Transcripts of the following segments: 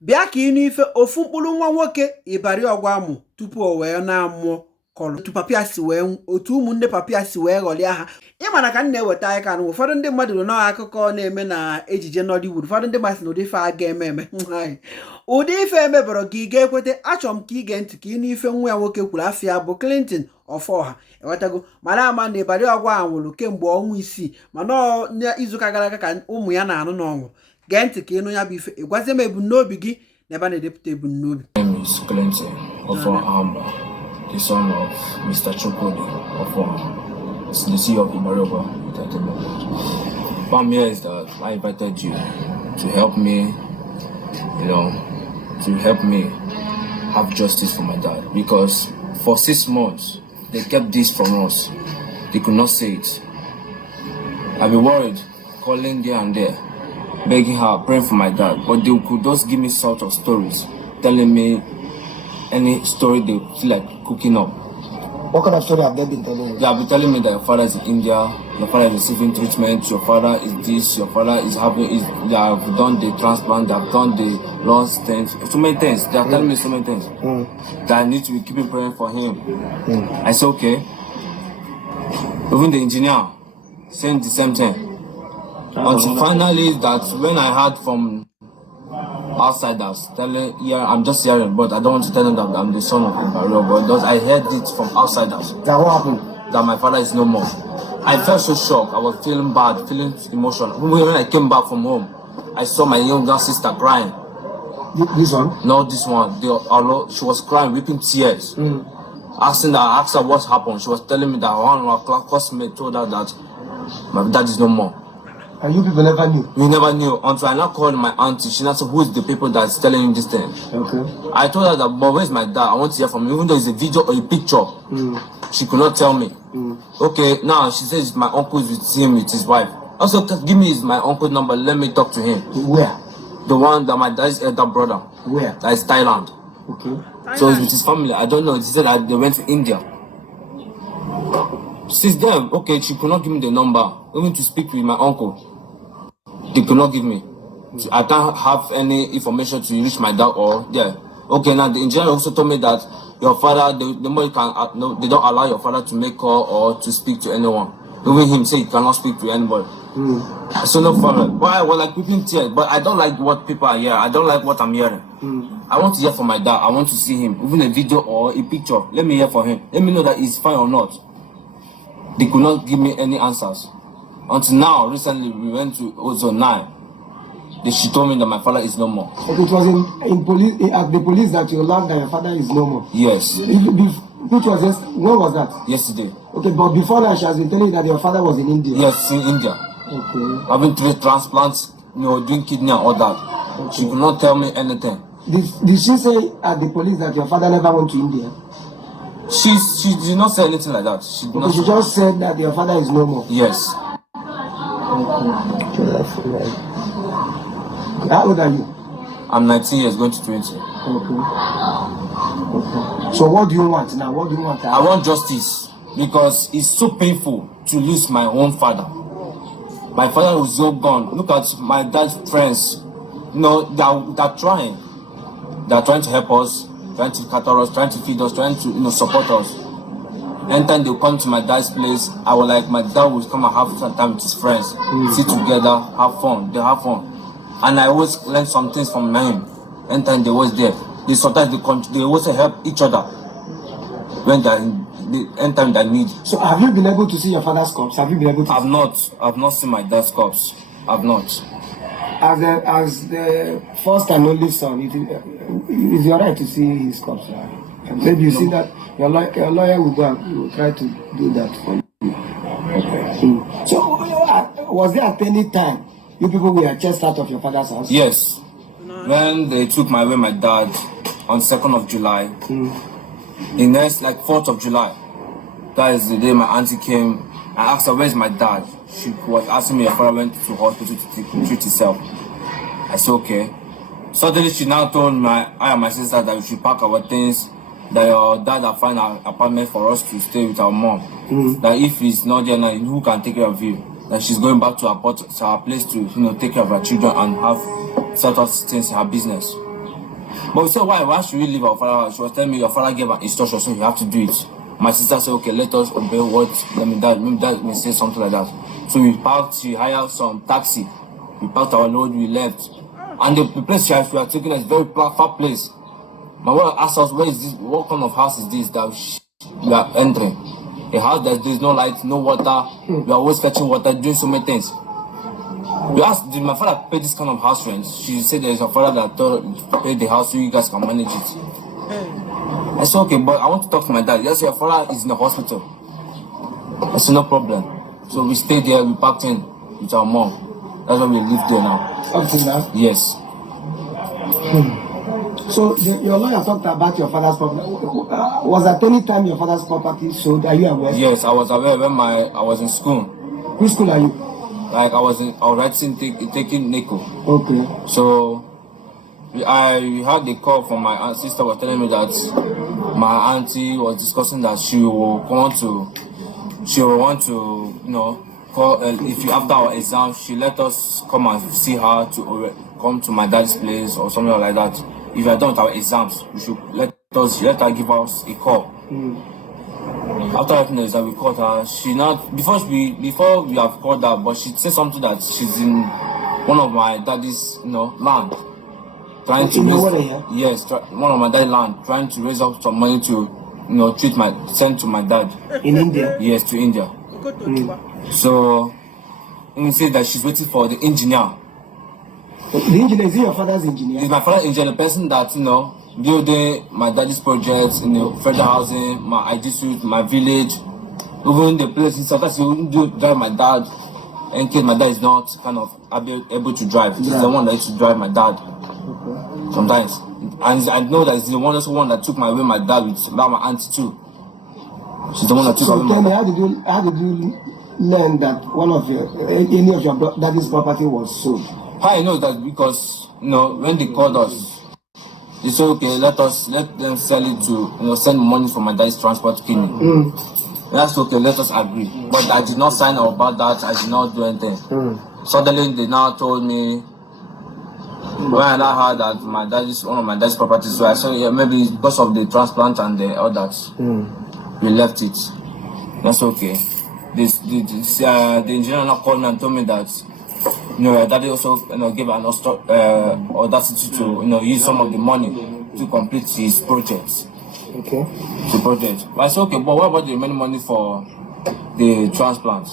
bịa ka ị n'ife ofu mkpụrụ nwa nwoke Ibari Ogwa amụ tupu o wee na-amụọ kọrọ otu ụmụnne papia si wee ghọlịa ha. Ịmana ka m na-eweta anyị ka ụfọdụ ndị mmadụ nọ n'akụkọ na-eme na ejije Nollywood, ụfọdụ ndị mmadụ na ụdị ife a ga-eme ụdị ife emebọrọ ka ị ga-ekwete. Achọrọ m ka ị gee ntị ka ị n'ife nwa ya nwoke kwuru afịa bụ Clinton Ọfọha ewetago mana ama na Ibari Ogwa nwụrụ kemgbe ọnwa 6 mana n'izuụka gara aga ka ụmụ ya na-anụ n'ọnwụ. Gee ntị ka ịnụ ya bụ ife, ịgwazie m ebumnobi gị na ebe a na-edepụta ebumnobi. My name is Clinton Ọfọha, the son of Mr. Chukwudi Ọfọha, the CEO of Ibari Ogwa Entertainment. What I'm here is that I invited you to help me, to help me have justice for my dad, because for 6 months they kept this from us. They could not say it. I've been worried, calling there and there, begging her, praying for my dad, but they could just give me sort of stories, telling me any story they feel like cooking up. What kind of story have they been telling you? They have been telling me that your father is in India, your father is receiving treatment, your father is this, your father is they have done the transplant, they have done the lost things, so many things. They are telling me so many things that I need to be keeping praying for him. I said, okay. Even the engineer saying the same thing. Until finally, that when I heard from outsiders telling, I'm just hearing, but I don't want to tell them that I'm the son of Ibari Ogwa, but I heard it from outsiders. That what happened? That my father is no more. I felt so shocked. I was feeling bad, feeling emotional. When I came back from home, I saw my younger sister crying. This one? No, this one. She was crying, weeping tears. I asked her what happened. She was telling me that one of our classmates told her that my dad is no more. And you people never knew? We never knew until I now called my auntie. She now said, who is the people that's telling you this thing? Okay. I told her that, but where's my dad? I want to hear from him. Even though it's a video or a picture, she could not tell me. Okay, now she says my uncle is with him, with his wife. Also, give me my uncle's number. Let me talk to him. Where? The one that my dad's elder brother. Where? That is Thailand. Okay. So he's with his family. I don't know. She said that they went to India. Since then, okay, she could not give me the number, even to speak with my uncle. They could not give me. So I can't have any information to reach my dad or Okay, now the engineer also told me that your father, the more you can, they don't allow your father to make call or to speak to anyone. Even him say he cannot speak to anybody. So no problem. Why? I was like weeping tears, but I don't like what people are hearing. I don't like what I'm hearing. I want to hear from my dad. I want to see him, even a video or a picture. Let me hear from him. Let me know that he's fine or not. They could not give me any answers. Until now, recently, we went to Ozone 9. She told me that my father is no more. Okay, it was in police, at the police that you learned that your father is no more? Yes. Which was when was that? Yesterday. Okay, but before that, she has been telling you that your father was in India? Yes, in India. Okay. Having 3 transplants, doing kidney and all that. Okay. She could not tell me anything. Did she say at the police that your father never went to India? She did not say anything like that. She just said that your father is no more? Yes. How old are you? I'm 19 years, going to 20. Okay. So what do you want now? What do you want? I want justice, because it's so painful to lose my own father. My father was so gone. Look at my dad's friends. They're trying. They're trying to help us, trying to cater us, trying to feed us, trying to support us. Anytime they come to my dad's place, I was like, my dad will come and have some time with his friends, sit together, have fun. They have fun, and I always learn some things from him. Anytime they was there, they also help each other when anytime they need. So have you been able to see your father's corpse? Have you been able to? I've not seen my dad's corpse. I've not. As the first and only son, is your right to see his corpse? Maybe you see that your lawyer will go and will try to do that for you. Okay. So was there at any time you people were chased out of your father's house? Yes. When they took my dad on 2nd of July, the next 4th of July, that is the day my auntie came. I asked her, where's my dad? She was asking me if I went to hospital to treat herself. I said, okay. Suddenly she now told I and my sister that we should pack our things, that your dad will find an apartment for us to stay with our mom. That if he's not there now, who can take care of you? That she's going back to her place to take care of her children and have set up things in her business. But we said, why should we leave our father house? She was telling me, your father gave an instruction, so you have to do it. My sister said, okay, let us obey what, maybe dad may say something like that. So we parked, she hired some taxi. We parked our load, we left. And the place we are taking us is a very far place. My mother asked us, where is this, what kind of house is this that we are entering? A house that there is no light, no water, we are always fetching water, doing so many things. We asked, did my father pay this kind of house rent? She said there is a father that paid the house so you guys can manage it. I said, okay, but I want to talk to my dad. Yes, your father is in the hospital. I said, no problem. So we stayed there, we packed in with our mom. That's why we live there now. Up to now? Yes. So your lawyer talked about your father's property. Was at any time your father's property sold? Are you aware? Yes, I was aware when I was in school. Which school are you? Like I was writing, taking NICO. Okay. So I had the call from my sister was telling me that my auntie was discussing that she will want to, call if you after our exam, she let us come and see her to come to my dad's place or something like that. If you are done with our exams, we should let her give us a call. After writing the exam, we called her. She not before we have called her, but she said something that she's in one of my daddy's land, trying to raise one of my daddy's land, trying to raise up some money to send to my dad in India. Yes, to India. So he said that she's waiting for the engineer. The engineer, is he your father's engineer? It's my father's engineer, the person that building my daddy's projects, federal housing, my ID suite, my village, even the place. Sometimes he wouldn't drive my dad, in case my dad is not kind of able to drive. He's the one that used to drive my dad. Okay. Sometimes, and I know that he's the one that took my dad about my auntie too. She's the one that took away my dad. How did you learn that any of your daddy's property was sold? How I know that because when they called us. They said, okay, let them sell it to, send money for my daddy's transport kidney. That's okay, let us agree. But I did not sign about that, I did not do anything. Suddenly, they now told me, when I now heard that one of my daddy's properties, so I said, yeah, maybe it's because of the transplant and the others, we left it. That's okay. The engineer now called me and told me that, daddy also gave an audacity to use some of the money to complete his projects. Okay. The project. But I said, okay, but what about the remaining money for the transplant?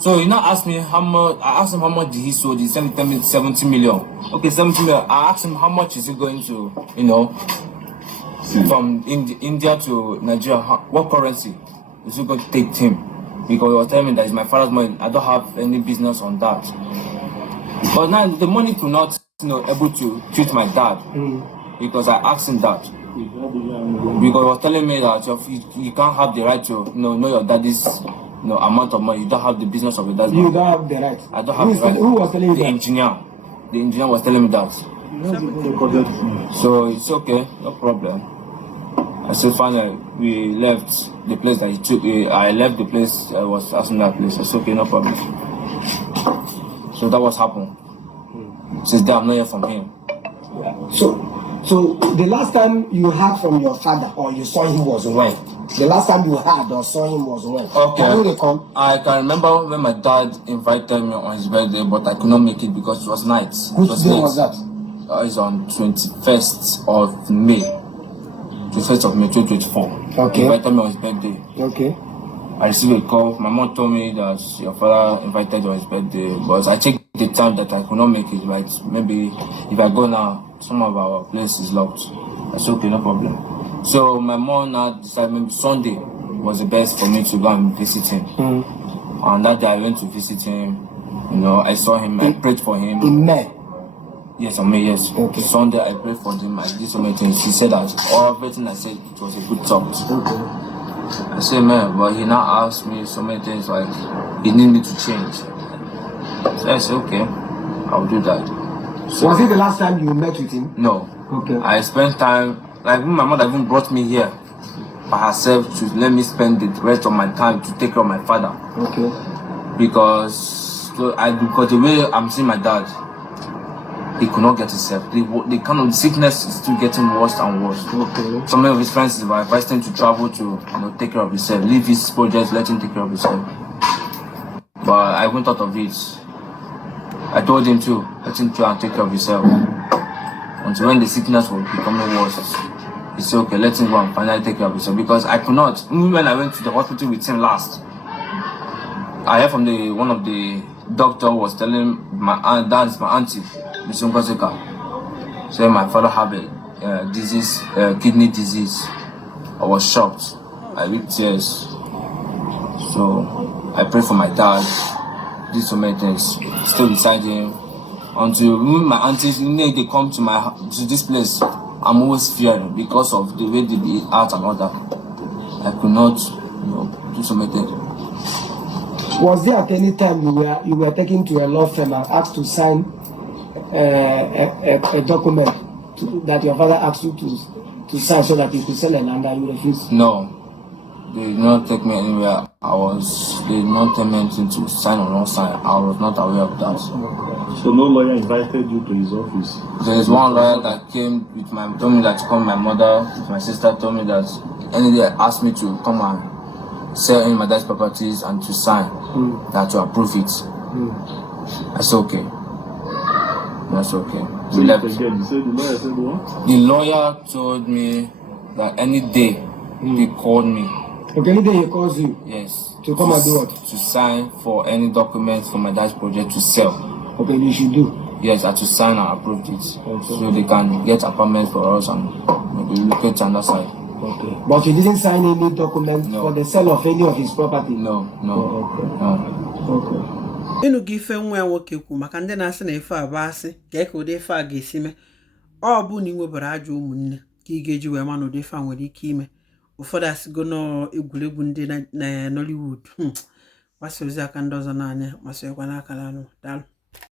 So he now asked me how much. I asked him how much did he sold. He said 70 million. Okay, 70 million. I asked him how much is he going to, from India to Nigeria. What currency is he going to take him? Because he was telling me that it's my father's money. I don't have any business on that. But now the money could not, able to treat my dad because I asked him that. Because he was telling me that you can't have the right to know your daddy's amount of money. You don't have the business of your dad's money. You don't have the right. I don't have the right. Who was telling you that? The engineer. The engineer was telling me that. So it's okay, no problem. I said finally we left the place that he took. I left the place. I was asking that place. I said okay, no problem. So that was happened. Since then, I'm not hear from him. So the last time you heard from your father or you saw him was when? The last time you heard or saw him was when? Okay. Can you recall? I can remember when my dad invited me on his birthday, but I could not make it because it was night. Which day was that? It's on 21st of May. 21st of May 2024. Okay. He invited me on his birthday. Okay. I received a call. My mom told me that your father invited you on his birthday, but I checked the time that I could not make it. Right? Maybe if I go now, some of our place is locked. I said, okay, no problem. So my mom now decided maybe Sunday was the best for me to go and visit him. And that day I went to visit him. I saw him. I prayed for him. In May? Yes, on May, yes. Okay. Sunday I prayed for him. I did so many things. He said that everything I said, it was a good talk. Okay. I said, man, but he now asked me so many things like he need me to change. So I said, okay, I'll do that. So, was it the last time you met with him? No. Okay. I spent time, like my mother even brought me here by herself to let me spend the rest of my time to take care of my father. Okay. Because the way I'm seeing my dad, he could not get himself. The kind of sickness is still getting worse and worse. Okay. Some of his friends advised him to travel to take care of himself, leave his projects, let him take care of himself. But I went out of it. I told him to let him try and take care of himself. Until when the sickness was becoming worse, he said, okay, let him go and finally take care of himself. Because I could not. Even when I went to the hospital with him last, I heard from one of the doctor was telling my aunt, that's my auntie, Miss Ngozika, saying my father had a disease, kidney disease. I was shocked. I wept tears. So I prayed for my dad, did so many things, still beside him. Until my aunties, they come to this place, I'm always fearing because of the way they act and all that. I could not, do so many things. Was there at any time you were taken to a law firm and asked to sign a document that your father asked you to sign so that you could sell a land and you refused? No. They did not take me anywhere. They did not tell me anything to sign or not sign. I was not aware of that. So no lawyer invited you to his office? There is one lawyer that came told me that to come. My mother, with my sister, told me that any day asked me to come and sell any of my dad's properties and to sign, that to approve it. I said okay. That's okay. So We left. again, you said the lawyer said what? The lawyer told me that any day he called me. Okay, any day he calls you? Yes. To come and do what? To sign for any documents for my dad's project to sell. Okay, you should do. Yes, I had to sign and approved it. Okay. So they can get apartments for us and maybe relocate to another side. Okay. But you didn't sign any document for the sale of any of his property? No. Okay. Ịnụ gị ife nwa ya nwoke kwu maka ndị na-asị na ife a bụ asị ka ụdị ife a ga-esi mee. Ọ bụ na ị nwebara ajọ ụmụnne ka ị ga-eji wee ma na ụdị ife a nwere ike ime. Ụfọdụ asịgo n'egwuregwu ndị na Nollywood. Gbasa ozi aka ndị ọzọ n'anya, masịkwa n'akara anụ. Daalụ.